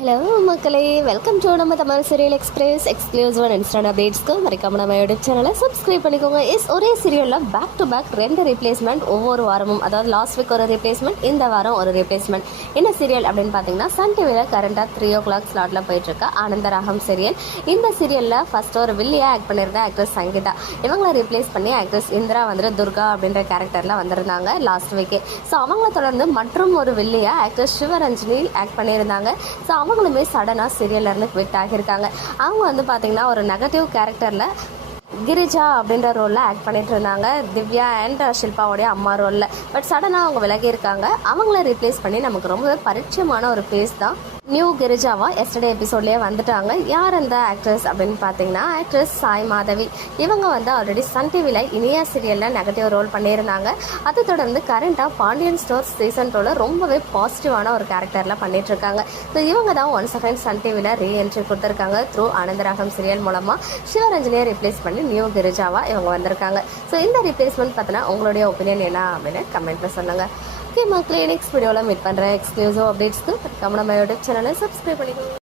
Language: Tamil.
ஹலோ மக்களே. வெல்கம் டு நம்ம Tamil serial express exclusive and instant அப்டேட்ஸ்க்கு மறக்காம நம்ம யூடியூப் சேனலை சப்ஸ்கிரைப் பண்ணிக்கோங்க. இஸ் ஒரே சீரியலில் பேக் டு பேக் ரெண்டு ரீப்ளேஸ்மெண்ட் ஒவ்வொரு வாரமும் அதாவது லாஸ்ட் வீக் ஒரு ரீப்ளேஸ்மெண்ட் இந்த வாரம் ஒரு ரீப்ளேஸ்மெண்ட் என்ன சீரியல் அப்படின்னு பார்த்தீங்கன்னா சன் டிவியில் கரண்டாக த்ரீ ஓ கிளாக் ஸ்லாட்டில் போயிட்டுருக்க ஆனந்தராகம் சீரியல் இந்த சீரியலில் ஃபர்ஸ்ட் ஒரு வில்லியாக ஆக்ட் பண்ணியிருந்த ஆக்ட்ரஸ் சங்கீதா. இவங்களை ரீப்ளேஸ் பண்ணி ஆக்ட்ரஸ் இந்திரா வந்துட்டு துர்கா அப்படின்ற கேரக்டரில் வந்திருந்தாங்க லாஸ்ட் வீக்கே ஸோ அவங்கள தொடர்ந்து மற்றும் ஒரு வில்லியாக ஆக்ட்ரஸ் சிவரஞ்சனி ஆக்ட் பண்ணியிருந்தாங்க. ஸோ அவங்களுமே சடனாக சீரியல்லேருந்து குவிட் ஆகியிருக்காங்க. அவங்க வந்து பார்த்திங்கன்னா ஒரு நெகட்டிவ் கேரக்டரில் கிரிஜா அப்படின்ற ரோலில் ஆக்ட் பண்ணிட்டு இருந்தாங்க. திவ்யா அண்ட் ஷில்பாவுடைய அம்மா ரோலில் பட் சடனாக அவங்க விலகி இருக்காங்க அவங்கள ரீப்ளேஸ் பண்ணி நமக்கு ரொம்பவே பரிச்சயமான ஒரு ஃபேஸ் தான். நியூ கிரிஜாவா எஸ்டர்டே எபிசோட்லேயே வந்துட்டாங்க. யார் அந்த ஆக்ட்ரஸ் அப்படின்னு பார்த்தீங்கன்னா ஆக்ட்ரஸ் சாய் மாதவி. இவங்க வந்து ஆல்ரெடி சன் டிவியில் இனியா சீரியலில் நெகட்டிவ் ரோல் பண்ணியிருந்தாங்க. அதை தொடர்ந்து கரண்ட்டாக பாண்டியன் ஸ்டோர் சீசன் டூவில் ரொம்பவே பாசிட்டிவான ஒரு கேரக்டரில் பண்ணிட்டு இருக்காங்க. ஸோ இவங்க தான் ஒன்ஸ் அகைன் சன் டிவியில் ரீஎன்ட்ரி கொடுத்துருக்காங்க த்ரூ அனந்தராகம் சீரியல் மூலமாக சிவரஞ்சனியை ரிப்ளேஸ் பண்ணி நியூ கிரிஜாவா இவங்க வந்திருக்காங்க. ஸோ இந்த ரிப்ளேஸ்மெண்ட் பார்த்தீங்கன்னா உங்களுடைய ஒப்பீனியன் என்ன அப்படின்னு கமெண்ட்டில் சொல்லுங்கள் ஓகே மக்களே நெக்ஸ்ட் வீடியோவில் மீட் பண்ணுறேன் எக்ஸ்க்ளூசிவ் அப்டேட்ஸ்க்கு நம்ம நம்ம யூடியூப் சேனலை சப்ஸ்கிரைப் பண்ணிக்கோங்க.